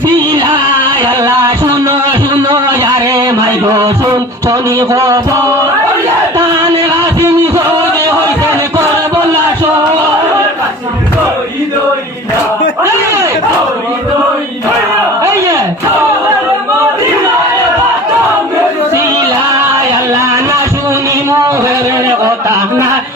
সিলাই আল্লাহ শুনো শুনো যারে মাই গো শুন শনি খবর তান কাসিম সৈদি হইছেন করবলা শহর এই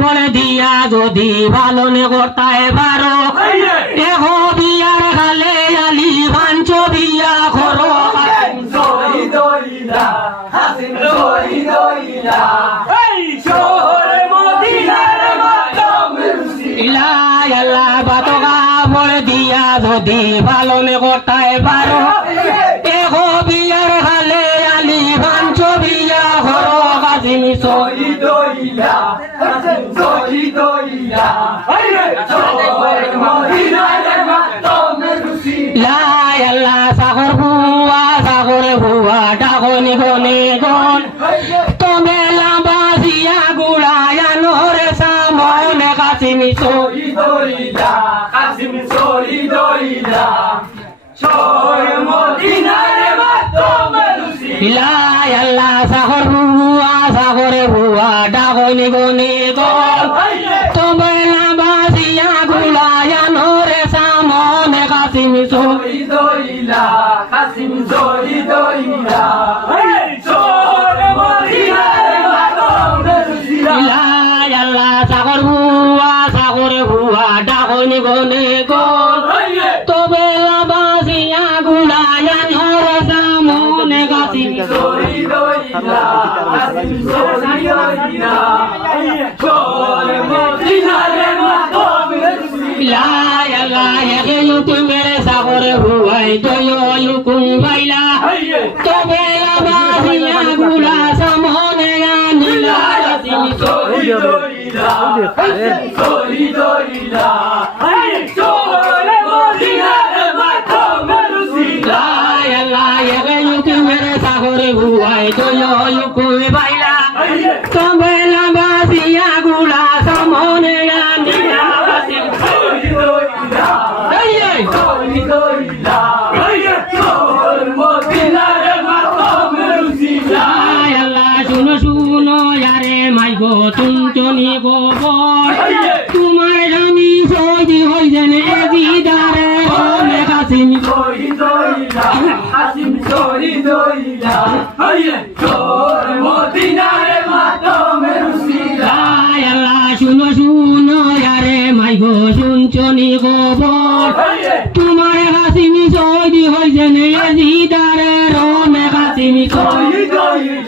বলে দিয়া যদি ভালো নে করতায় পারো এহো বিয়ার খালে আলি ভাঞ্চ বিয়া করো আল্লাহ বাতকা বলে দিয়া যদি ভালো নে করতায় দইলা তুমের সাগরে হুয়াই জয় লুকুম বাইলা তবে লাবাসিয়া গুড়া সামনে আনিলা কাছিমি সই দইলা সই দইলা তোর মদিনার মাতমের লাই আল্লাহ এখেন তুমের সাগরে হুয়াই জয় সই দইলা কাসিম সই দইলা তোর মদিনার মাতমের লাই আল্লাহ শুনো শুনো আরে মাই গো শুনচনি গোবর তোমার কাসিমি সৌদি নে এদিদারে ওনে হাসিমি সই দইলা